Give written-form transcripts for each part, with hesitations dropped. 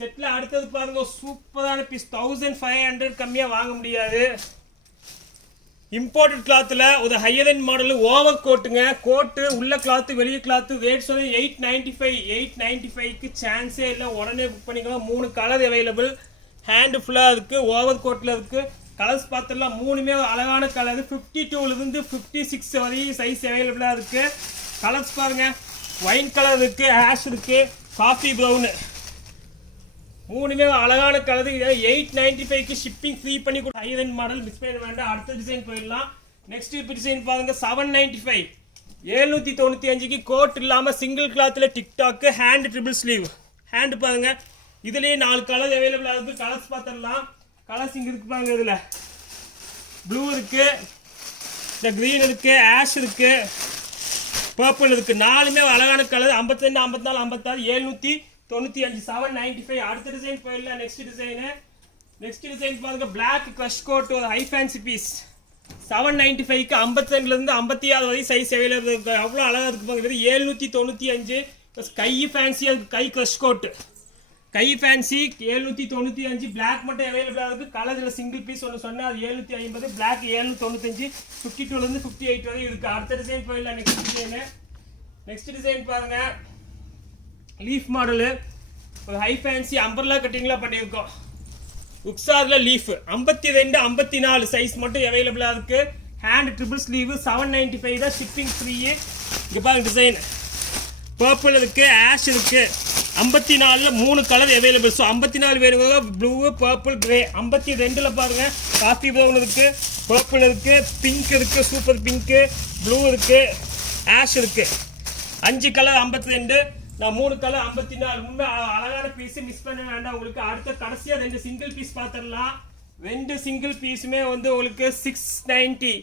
செட்ல அடுத்தது பாருங்க சூப்பரான பீஸ் 1500 கம்மியா வாங்க முடியாது. இம்போர்ட்டட் கிளாத்ல ஒரு ஹையர் எண்ட் மாடல் ஓவர் கோட்டுங்க. கோட்டு உள்ள கிளாத் வெளிய கிளாத். ரேட் சொல்லி 895 சான்ஸே இல்லை. உடனே புக் பண்ணிக்கலாம். 3 கலர் அவைலபிள். ஹேண்ட் ஃபுல்லா இருக்கு. ஓவர் கோட்ல இருக்கு. கலர்ஸ் பார்த்துடலாம். 3மே அழகான கலர். 52ல இருந்து 56 வரையும் சைஸ் அவைலபிளா இருக்கு. கலர்ஸ் பாருங்க. ஒயின் கலர் இருக்கு, ஆஷ் இருக்கு, காஃபி ப்ரௌன். 3மே அழகான கலர். 895 ஷிப்பிங் ஃப்ரீ பண்ணி கொடுத்து ஹையர் எண்ட் மாடல். மிஸ் பண்ண வேண்டாம். அடுத்த டிசைன் போயிடலாம். நெக்ஸ்ட் டிசைன் பாருங்க 795 795க்கு கோட் இல்லாம சிங்கிள் கிளாத்ல TikTok. Hand triple sleeve. Hand பாருங்க. இதுலயே 4 கலர் அவைலபிளா இருக்கு. கலர்ஸ் பார்த்துடலாம். கலர்ஸ் இங்க இருக்கு பாருங்க. இதுல ப்ளூ இருக்கு, இந்த கிரீன் இருக்கு, ஆஷ் இருக்கு, பர்பிள் இருக்கு. 4மே அழகான கலர். 52 54 56 795 795. அடுத்த டிசைன் போயிடலாம். நெக்ஸ்ட் டிசைன் பாருங்க. பிளாக் கிரஷ் கோட் ஒரு ஹை ஃபேன்சி பீஸ். 795க்கு 52ல இருந்து 56 வரை சைஸ் அவைலபிள் இருக்கு. அவ்வளோ அழகா இருக்கு பாருங்க. 795 கை ஃபேன்சி. அதுக்கு கை கிரஷ் கோட் கை ஃபேன்சி 795. பிளாக் மட்டும் அவைலபிளா இருக்கு. கலர்ல சிங்கிள் பீஸ் ஒன்று சொன்னா அது 750. பிளாக் 795. 52ல இருந்து 58 வரை இருக்கு. அடுத்த டிசைன் போயிடலாம். நெக்ஸ்ட் டிசைன் பாருங்க. லீஃப் மாடலு ஒரு ஹை ஃபேன்சி அம்பர்லா கட்டிங்ல பண்ணியிருக்கோம். உக்ஸார்ல லீஃப் 52 54 சைஸ் மட்டும் அவைலபிளா இருக்கு. Hand triple sleeve. 795 தான் ஷிப்பிங் ஃப்ரீ. இங்க பாருங்க டிசைன். பர்பிள் இருக்கு, ஆஷ் இருக்கு. 54ல 3 கலர் அவைலபிள். ஸோ 54 வேணுங்க. Blue, purple, grey. 52ல பாருங்க காஃபி ப்ரௌன் இருக்கு, பர்பிள் இருக்கு, பிங்க் இருக்கு, சூப்பர் பிங்க், ப்ளூ இருக்கு, ஆஷ் இருக்கு. 5 கலர் 52. நான் 3 கலர் 54. உண்மை அழகான பீஸ். மிஸ் பண்ண வேண்டாம். உங்களுக்கு அடுத்த கடைசியா 2 சிங்கிள் பீஸ் பார்த்துடலாம். 2 சிங்கிள் பீஸுமே வந்து உங்களுக்கு 690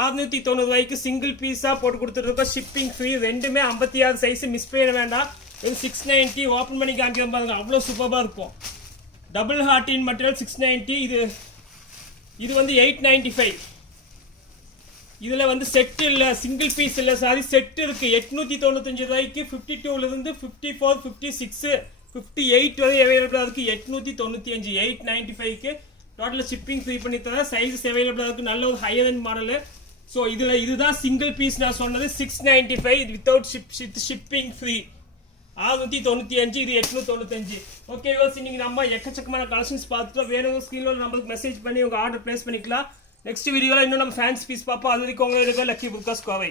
690 ரூபாய்க்கு சிங்கிள் பீஸா போட்டு கொடுத்துருக்கோம். Shipping free. 2மே 56 சைஸ். மிஸ் பண்ண வேண்டாம். 690 ஓப்பன் பண்ணி காமிக்கிற பாருங்க. அவ்வளோ சூப்பராக இருக்கும். Double heart material 690. இது வந்து 895. இதில் வந்து செட் இல்லை, சிங்கிள் பீஸ் இல்லை, சாரி செட் இருக்கு. 895 ரூபாய்க்கு 52ல இருந்து 54 56 58 வரை அவைலபிளாக இருக்கு. 895 895க்கு டோட்டல் ஷிப்பிங் ஃப்ரீ பண்ணி தர. சைஸ் அவைலபிளாக இருக்கு. நல்ல ஒரு ஹையர் எண்ட் மாடல். ஸோ இதுதான் சிங்கிள் பீஸ் நான் சொன்னது. 695 வித்தவுட் ஷிப்பிங் ஃப்ரீ. 695. இது 895. ஓகே யோசி. இன்னைக்கு நம்ம எக்கச்சக்கமான கலெக்ஷன்ஸ் பார்த்துட்டோம். வேணும் ஸ்க்ரீனில் நம்மளுக்கு மெசேஜ் பண்ணி உங்கள் ஆர்டர் பிளேஸ் பண்ணிக்கலாம். நெக்ஸ்ட் வீடியோவில் இன்னும் நம்ம ஃபேன்ஸ் பீஸ் பார்ப்போம். அது வரைக்கும் உங்களுக்கு லக்கி புக்காஸ் கோவை.